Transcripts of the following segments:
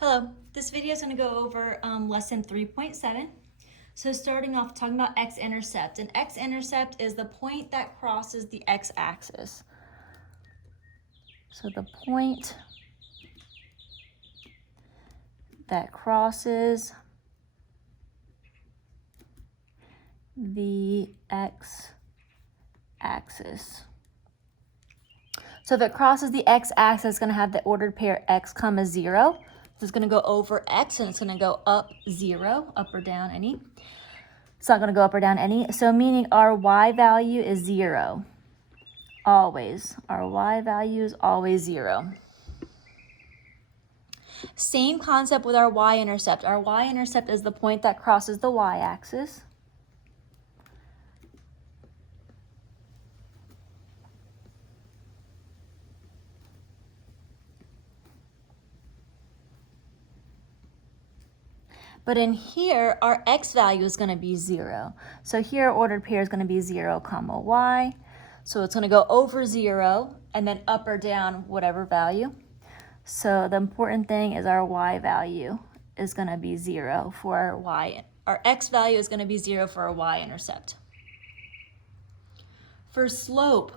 Hello, this video is going to go over lesson 3.7. So starting off talking about X-Intercept. An X-Intercept is the point that crosses the X-axis. So the point that crosses the X-axis. So if it crosses the X-axis, it's going to have the ordered pair X, 0. So it's going to go over X and it's going to go up 0, up or down any. It's not going to go up or down any. So meaning our Y value is 0. Always. Our Y value is always 0. Same concept with our Y-intercept. Our Y-intercept is the point that crosses the Y-axis. But in here, our X value is going to be 0. So here, our ordered pair is going to be 0, Y. So it's going to go over 0 and then up or down whatever value. So the important thing is our Y value is going to be 0 for our Y. Our X value is going to be 0 for our Y-intercept. For slope,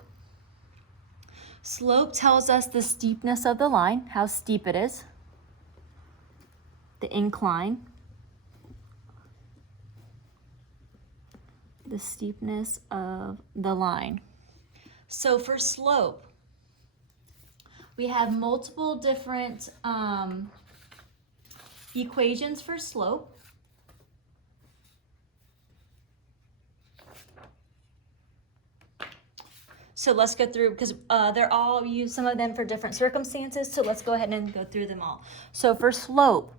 slope tells us the steepness of the line, how steep it is, the incline, the steepness of the line. So for slope, we have multiple different equations for slope. So let's go through, because they're all use some of them for different circumstances. So let's go ahead and go through them all. So for slope,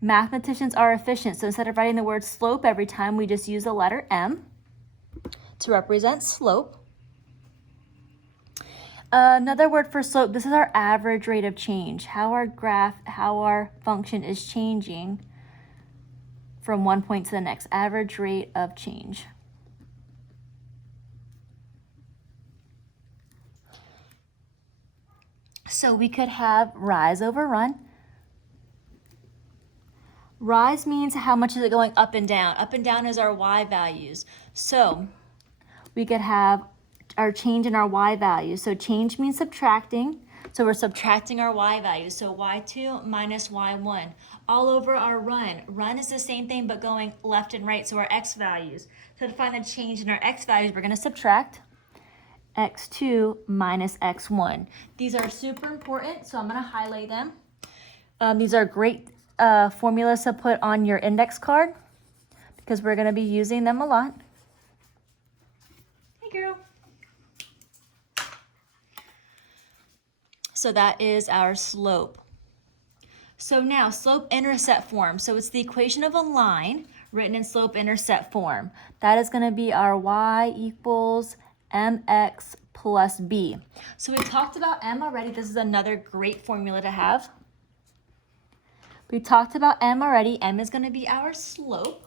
mathematicians are efficient. So instead of writing the word slope every time, we just use the letter M to represent slope. Another word for slope, this is our average rate of change, how our function is changing from one point to the next, average rate of change. So we could have rise over run. Rise means how much is it going up and down. Up and down is our Y values. So we could have our change in our Y value. So change means subtracting. So we're subtracting our Y value. So Y2 minus Y1. All over our run. Run is the same thing but going left and right. So our X values. So to find the change in our X values, we're going to subtract X2 minus X1. These are super important, so I'm going to highlight them. These are great formulas to put on your index card because we're going to be using them a lot. Girl. So that is our slope. So now slope-intercept form. So it's the equation of a line written in slope-intercept form. That is going to be our Y equals mx plus b. So we talked about m already. This is another great formula to have. We talked about m already. M is going to be our slope.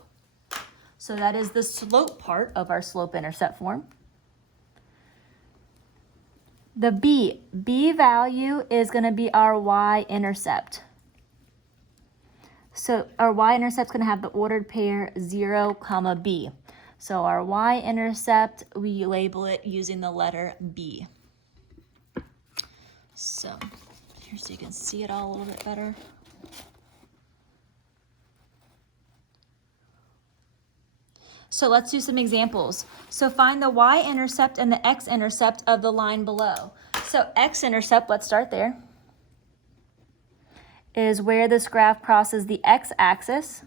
So that is the slope part of our slope-intercept form. The B value is going to be our Y-intercept. So our Y-intercept is going to have the ordered pair 0, B. So our Y-intercept, we label it using the letter B. So here so you can see it all a little bit better. So let's do some examples. So find the Y-intercept and the X-intercept of the line below. So X-intercept, let's start there, is where this graph crosses the X-axis.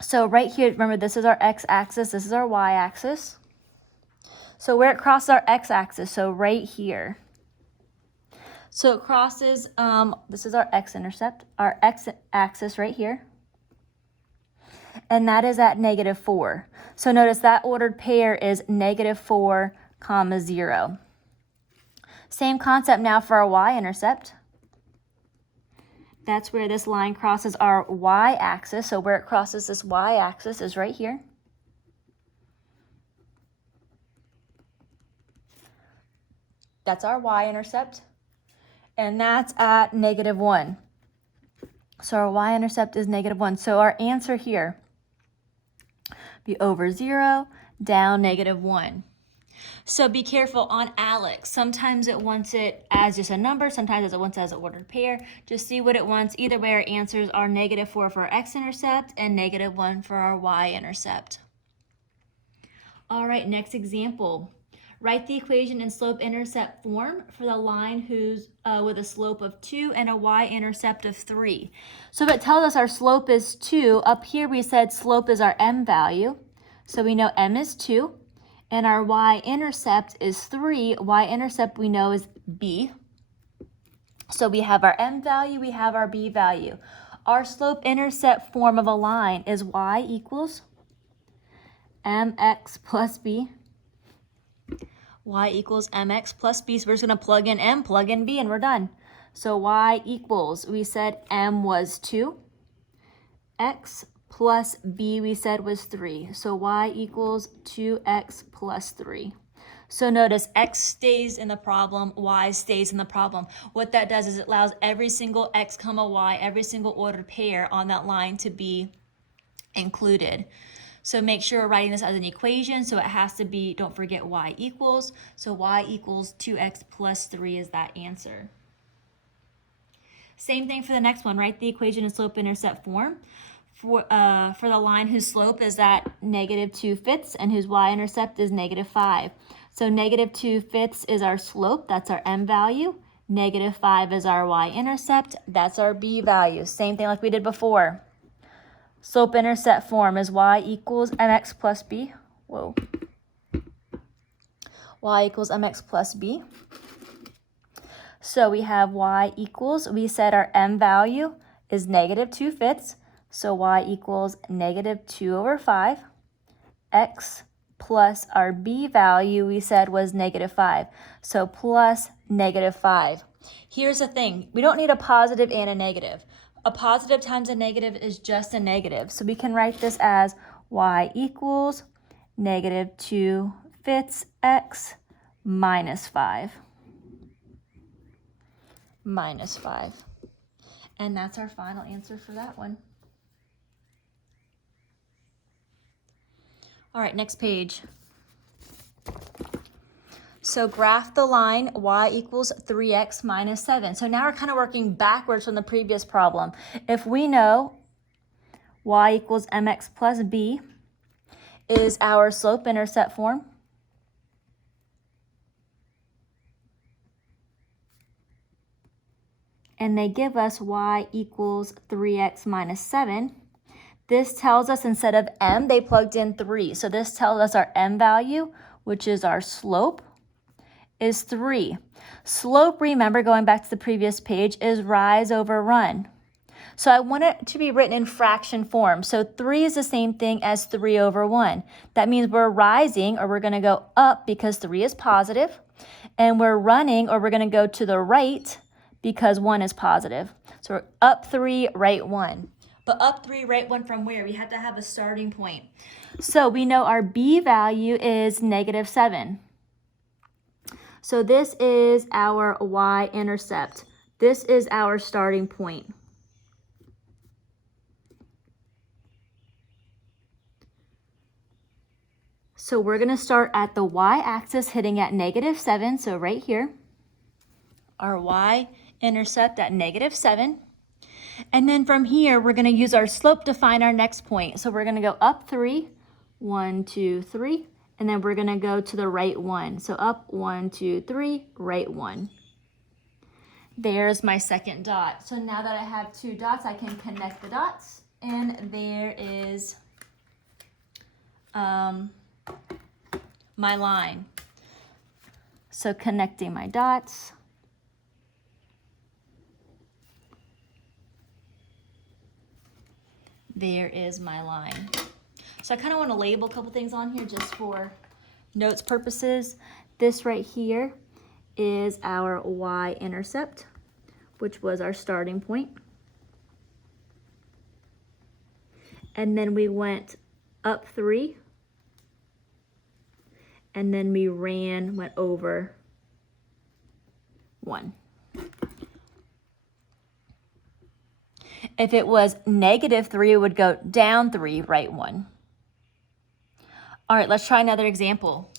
So right here, remember this is our X-axis, this is our Y-axis. So where it crosses our X-axis, so right here. So it crosses, this is our X-intercept, our X-axis right here. And that is at -4. So notice that ordered pair is -4, 0. Same concept now for our Y-intercept. That's where this line crosses our Y-axis. So where it crosses this Y-axis is right here. That's our Y-intercept. and that's at -1. So our y-intercept is -1. So our answer here be over 0, down -1. So be careful on Alex. Sometimes it wants it as just a number. Sometimes it wants it as an ordered pair. Just see what it wants. Either way, our answers are -4 for our x-intercept and -1 for our y-intercept. All right, next example. Write the equation in slope-intercept form for the line who's with a slope of 2 and a y-intercept of 3. So if it tells us our slope is 2, up here we said slope is our m value. So we know m is 2. And our y-intercept is 3. Y-intercept we know is b. So we have our m value, we have our b value. Our slope-intercept form of a line is y equals mx plus b. Y equals mx plus b. So we're just going to plug in m, plug in b, and we're done. So y equals, we said m was 2. X plus b we said was 3. So y equals 2x plus 3. So notice x stays in the problem, y stays in the problem. What that does is it allows every single x comma y, every single ordered pair on that line to be included. So make sure we're writing this as an equation. So it has to be, don't forget y equals. So y equals 2x plus 3 is that answer. Same thing for the next one. Write the equation in slope-intercept form for the line whose slope is at -2/5 and whose y-intercept is -5. So -2/5 is our slope. That's our m value. -5 is our y-intercept. That's our b value. Same thing like we did before. Slope-intercept form is y equals mx plus b. Whoa. Y equals mx plus b. So we have y equals, we said our m value is -2/5. So y equals -2/5. X plus our b value we said was -5. So plus -5. Here's the thing. We don't need a positive and a negative. A positive times a negative is just a negative. So we can write this as y equals -2/5 x minus 5. Minus 5. And that's our final answer for that one. All right, next page. So graph the line y equals 3x minus 7. So now we're kind of working backwards from the previous problem. If we know y equals mx plus b is our slope-intercept form, and they give us y equals 3x minus 7, this tells us instead of m, they plugged in 3. So this tells us our m value, which is our slope, is 3. Slope, remember, going back to the previous page, is rise over run. So I want it to be written in fraction form. So 3 is the same thing as 3 over 1. That means we're rising, or we're going to go up because 3 is positive, and we're running, or we're going to go to the right because 1 is positive. So we're up 3, right 1. But up 3, right 1 from where? We have to have a starting point. So we know our b value is -7. So this is our y-intercept. This is our starting point. So we're going to start at the y-axis hitting at -7, so right here. Our y-intercept at -7. And then from here, we're going to use our slope to find our next point. So we're going to go up 3, 1, 2, 3, and then we're going to go to the right 1. So up 1, 2, 3, right 1. There's my second dot. So now that I have 2 dots, I can connect the dots. And there is my line. So connecting my dots. There is my line. So I kind of want to label a couple things on here just for notes purposes. This right here is our y-intercept, which was our starting point. And then we went up 3, and then we went over 1. If it was -3, it would go down 3, right 1. All right, let's try another example.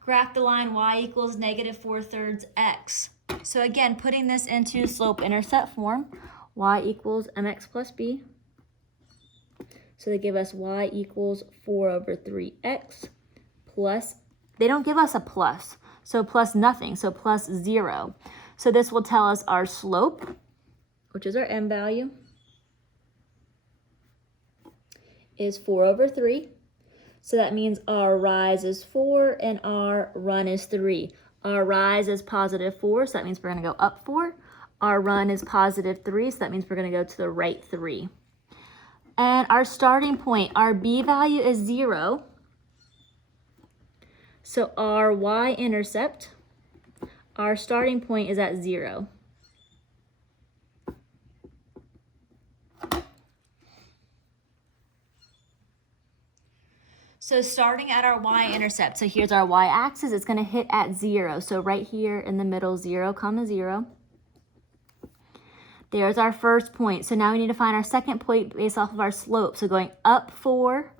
Graph the line y equals -4/3 x. So again, putting this into slope-intercept form, y equals mx plus b. So they give us y equals 4/3x plus, they don't give us a plus, so plus nothing, so plus 0. So this will tell us our slope, which is our m value, is 4/3. So that means our rise is 4 and our run is 3. Our rise is +4, so that means we're going to go up 4. Our run is +3, so that means we're going to go to the right 3. And our starting point, our b value is 0. So our y-intercept, our starting point is at 0. So starting at our y-intercept, so here's our y-axis, it's going to hit at 0. So right here in the middle, 0, 0. There's our first point. So now we need to find our second point based off of our slope. So going up 4,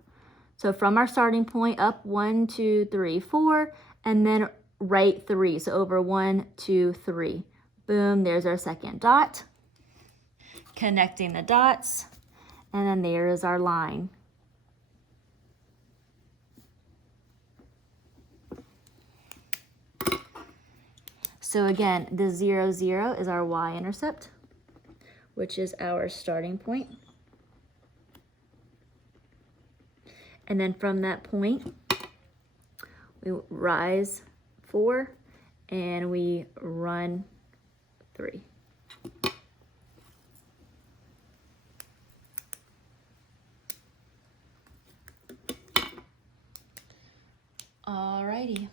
so from our starting point, up 1, 2, 3, 4, and then right 3. So over 1, 2, 3. Boom, there's our second dot. Connecting the dots, and then there is our line. So again, the 0, 0 is our y-intercept, which is our starting point. And then from that point, we rise 4 and we run 3. Alrighty.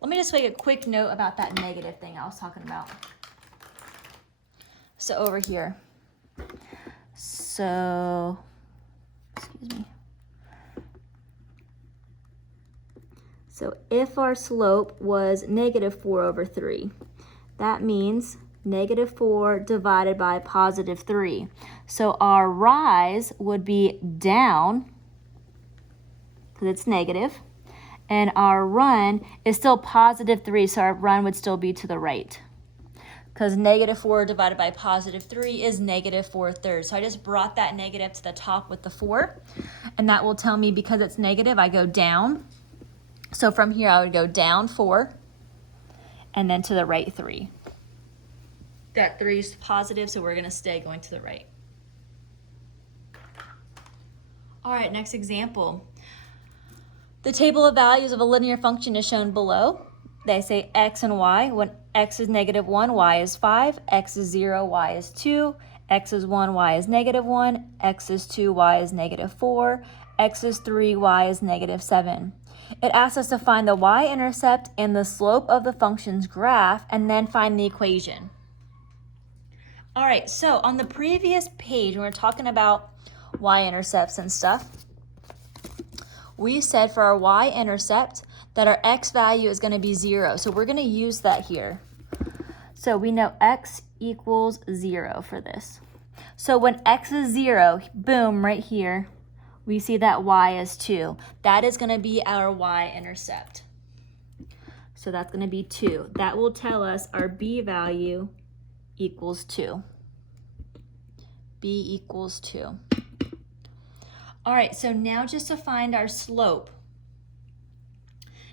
Let me just make a quick note about that negative thing I was talking about. So over here. So, excuse me. So if our slope was -4/3, that means -4 divided by +3. So our rise would be down, because it's negative. And our run is still +3, so our run would still be to the right. Because -4 divided by +3 is -4/3. So I just brought that negative to the top with the 4. And that will tell me, because it's negative, I go down. So from here, I would go down 4, and then to the right 3. That 3 is positive, so we're going to stay going to the right. All right, next example. The table of values of a linear function is shown below. They say x and y. When x is -1, y is 5. X is 0, y is 2. X is 1, y is -1. X is 2, y is -4. X is 3, y is -7. It asks us to find the y-intercept and the slope of the function's graph, and then find the equation. All right, so on the previous page, when we're talking about y-intercepts and stuff, we said for our y-intercept that our x value is going to be 0. So we're going to use that here. So we know x equals 0 for this. So when x is 0, boom, right here, we see that y is 2. That is going to be our y-intercept. So that's going to be 2. That will tell us our b value equals 2. B equals 2. All right, so now just to find our slope.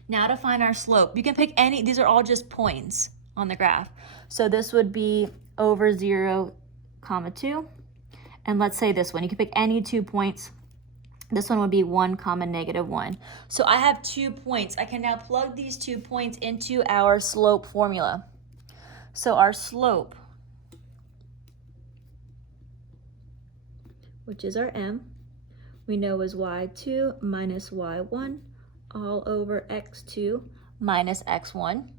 Now to find our slope, you can pick any, these are all just points on the graph. So this would be over 0, 2. And let's say this one, you can pick any 2 points. This one would be 1, -1. So I have 2 points. I can now plug these 2 points into our slope formula. So our slope, which is our m, we know is y2 minus y1 all over x2 minus x1.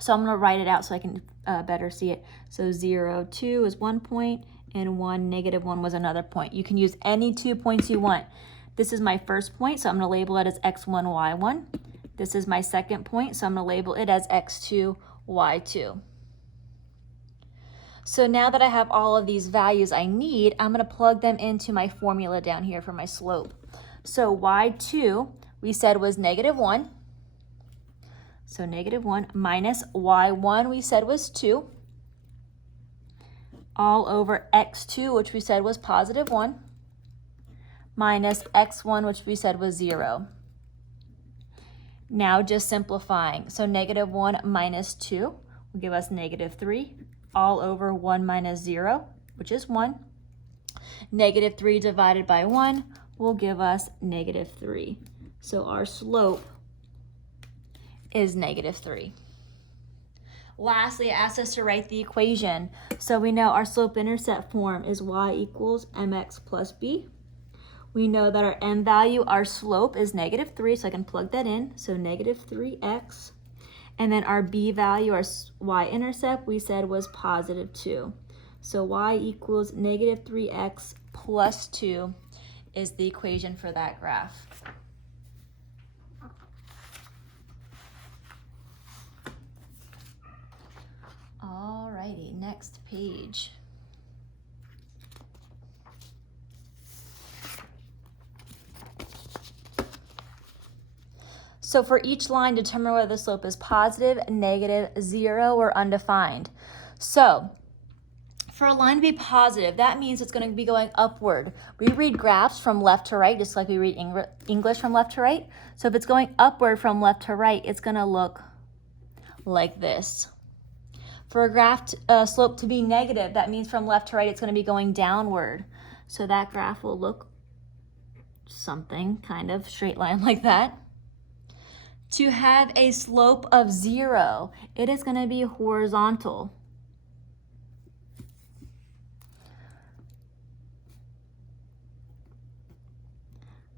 So I'm going to write it out so I can better see it. So 0, 2 is 1 point, and 1, -1 was another point. You can use any 2 points you want. This is my first point, so I'm going to label it as x1, y1. This is my second point, so I'm going to label it as x2, y2. So now that I have all of these values I need, I'm going to plug them into my formula down here for my slope. So y2 we said was -1. So -1 minus y1 we said was 2. All over x2, which we said was +1, minus x1, which we said was 0. Now just simplifying. So -1 minus 2 will give us -3, all over 1 minus 0, which is 1. -3 divided by 1 will give us -3. So our slope is -3. Lastly, it asks us to write the equation. So we know our slope-intercept form is y equals mx plus b. We know that our m value, our slope, is -3, so I can plug that in. So -3x. And then our b value, our y-intercept, we said was +2. So y equals -3x plus 2 is the equation for that graph. Alrighty, next page. So for each line, determine whether the slope is positive, negative, 0, or undefined. So for a line to be positive, that means it's going to be going upward. We read graphs from left to right, just like we read English from left to right. So if it's going upward from left to right, it's going to look like this. For a graph slope to be negative, that means from left to right, it's going to be going downward. So that graph will look something kind of straight line like that. To have a slope of 0, it is going to be horizontal.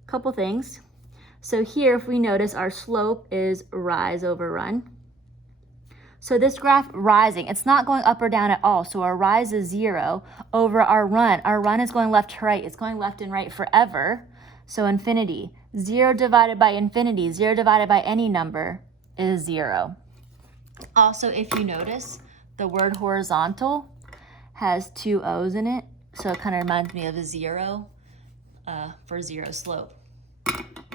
Couple things. So here, if we notice, our slope is rise over run. So this graph rising, it's not going up or down at all. So our rise is 0 over our run. Our run is going left to right. It's going left and right forever. So infinity. 0 divided by infinity, 0 divided by any number is 0. Also, if you notice, the word horizontal has 2 O's in it. So it kind of reminds me of a 0 for 0 slope.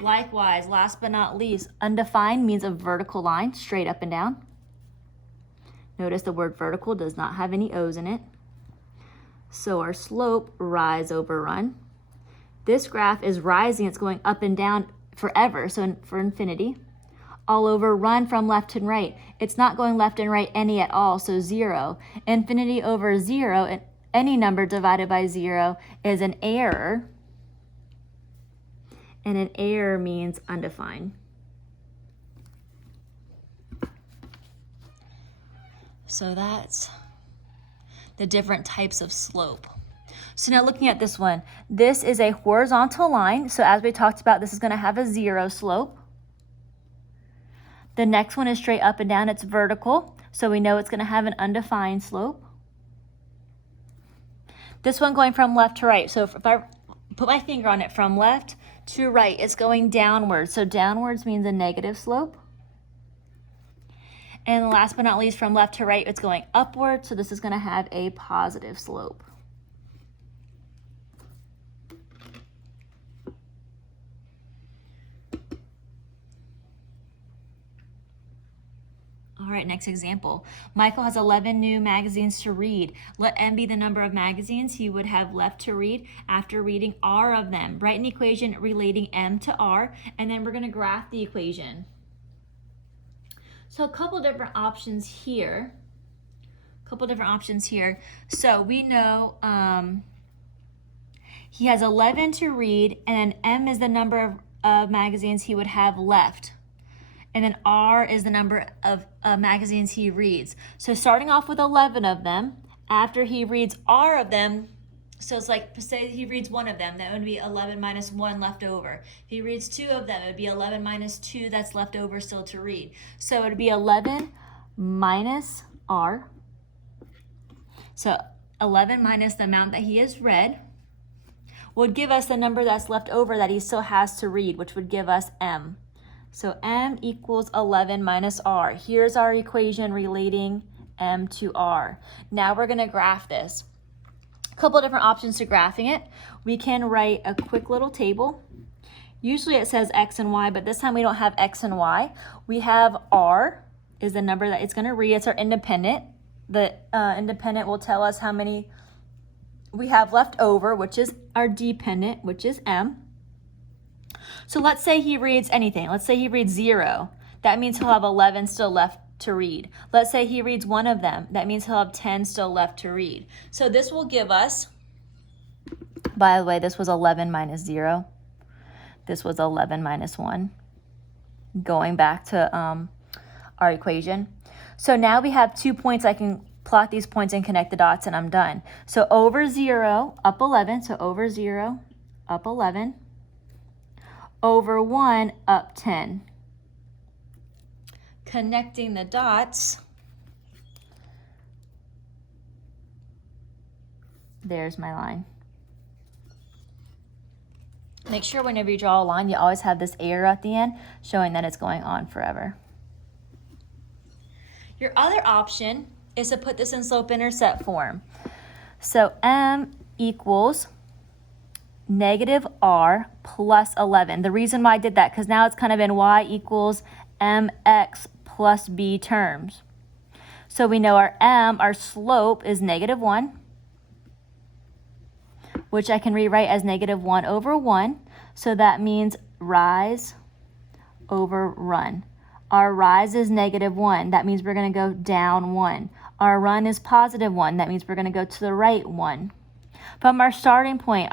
Likewise, last but not least, undefined means a vertical line, straight up and down. Notice the word vertical does not have any O's in it. So our slope, rise over run. This graph is rising, it's going up and down forever, so for infinity. All over run from left and right. It's not going left and right any at all, so 0. Infinity over 0, and any number divided by 0 is an error. And an error means undefined. So that's the different types of slope. So now looking at this one, this is a horizontal line. So as we talked about, this is going to have a 0 slope. The next one is straight up and down. It's vertical. So we know it's going to have an undefined slope. This one going from left to right. So if I put my finger on it from left to right, it's going downwards. So downwards means a negative slope. And last but not least, from left to right, it's going upward. So this is going to have a positive slope. All right, next example. Michael has 11 new magazines to read. Let M be the number of magazines he would have left to read after reading R of them. Write an equation relating M to R, and then we're going to graph the equation. So a couple different options here. So we know he has 11 to read, and then M is the number of magazines he would have left. And then R is the number of magazines he reads. So starting off with 11 of them, after he reads R of them, so it's like, say he reads 1 of them, that would be 11 minus 1 left over. If he reads 2 of them, it would be 11 minus 2 that's left over still to read. So it would be 11 minus R. So 11 minus the amount that he has read would give us the number that's left over that he still has to read, which would give us M. So m equals 11 minus r. Here's our equation relating m to r. Now we're going to graph this. A couple different options to graphing it. We can write a quick little table. Usually it says x and y, but this time we don't have x and y. We have r is the number that it's going to read. It's our independent. The independent will tell us how many we have left over, which is our dependent, which is m. So let's say he reads anything. Let's say he reads 0. That means he'll have 11 still left to read. Let's say he reads one of them. That means he'll have 10 still left to read. So this will give us, by the way, this was 11 minus 0. This was 11 minus 1. Going back to our equation. So now we have 2 points. I can plot these points and connect the dots, and I'm done. So over 0, up 11. So over 0, up 11. Over 1, up 10. Connecting the dots. There's my line. Make sure whenever you draw a line, you always have this arrow at the end showing that it's going on forever. Your other option is to put this in slope-intercept form. So m equals negative r plus 11. The reason why I did that, because now it's kind of in y equals mx plus b terms. So we know our slope is negative 1, which I can rewrite as negative 1 over 1. So that means rise over run. Our rise is negative 1. That means we're going to go down 1. Our run is positive 1. That means we're going to go to the right 1. From our starting point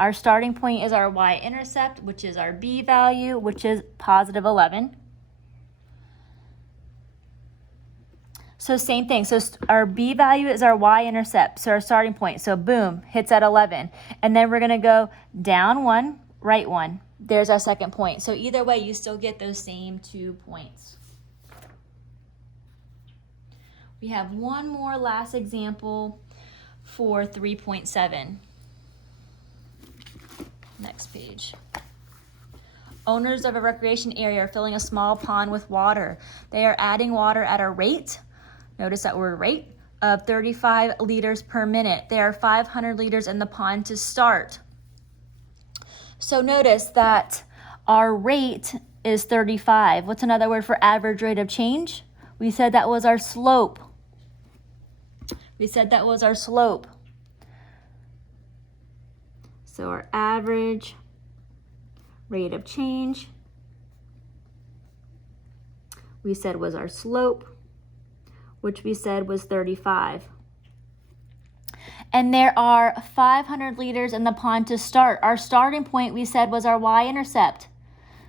is our y-intercept, which is our b value, which is positive 11. So same thing. So our b value is our y-intercept, so our starting point. So boom, hits at 11. And then we're going to go down 1, right 1. There's our second point. So either way, you still get those same 2 points. We have one more last example for 3.7. Next page. Owners of a recreation area are filling a small pond with water. They are adding water at a rate, notice that word rate, of 35 liters per minute. There are 500 liters in the pond to start. So notice that our rate is 35. What's another word for average rate of change? We said that was our slope. So our average rate of change, we said was our slope, which we said was 35. And there are 500 liters in the pond to start. Our starting point, we said, was our y-intercept.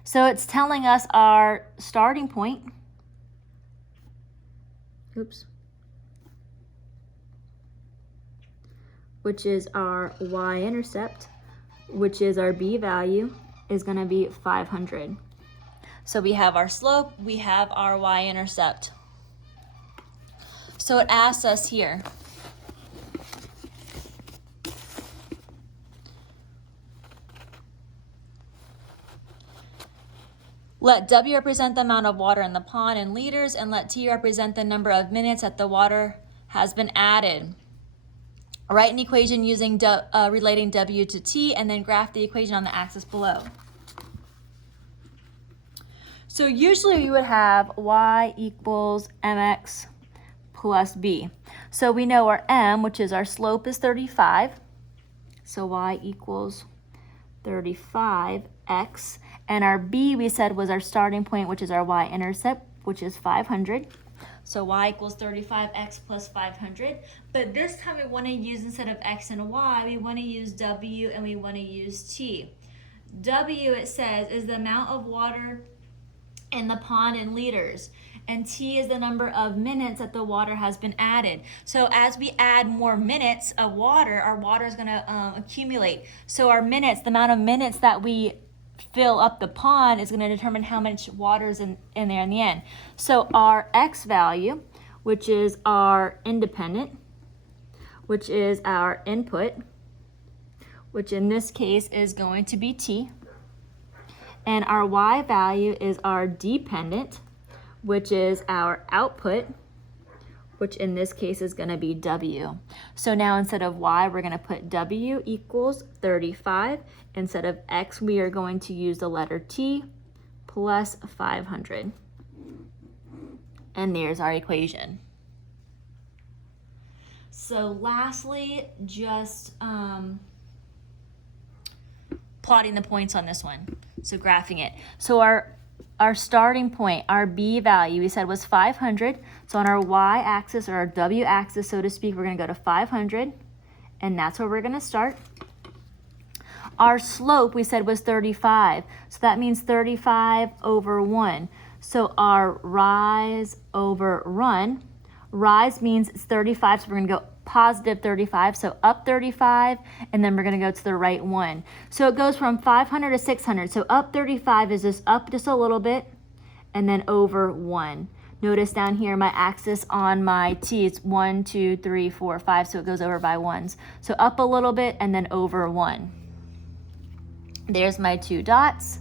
So it's telling us our starting point, which is our y-intercept, which is our b value, is going to be 500. So we have our slope, we have our y-intercept. So it asks us here, let W represent the amount of water in the pond in liters, and let T represent the number of minutes that the water has been added. Write an equation using relating W to T, and then graph the equation on the axis below. So usually we would have Y equals mx plus b. So we know our m, which is our slope, is 35. So y equals 35x. And our b, we said, was our starting point, which is our y-intercept, which is 500. So y equals 35x plus 500. But this time we want to use, instead of x and y, we want to use w and we want to use t. W, it says, is the amount of water in the pond in liters. And t is the number of minutes that the water has been added. So as we add more minutes of water, our water is going to accumulate. So our minutes, the amount of minutes that we fill up the pond, is going to determine how much water is in there in the end. So our x value, which is our independent, which is our input, which in this case is going to be t, And our Y value is our dependent, which is our output, which in this case is going to be W. So now instead of Y, we're going to put W equals 35. Instead of X, we are going to use the letter T plus 500. And there's our equation. So lastly, just plotting the points on this one. So graphing it. So our starting point, our B value, we said was 500. So on our Y-axis, or our W-axis, so to speak, we're going to go to 500. And that's where we're going to start. Our slope, we said, was 35. So that means 35 over 1. So our rise over run, rise means it's 35, so we're going to go positive 35, so up 35, and then we're going to go to the right one. So it goes from 500 to 600. So up 35 is just up just a little bit, and then over 1. Notice down here my axis on my T is 1, 2, 3, 4, 5, so it goes over by ones. So up a little bit and then over 1. There's my 2 dots,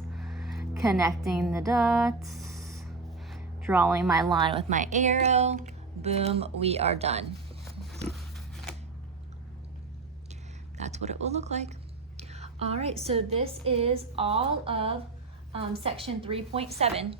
connecting the dots, drawing my line with my arrow. Boom, we are done. That's what it will look like. All right, so this is all of section 3.7.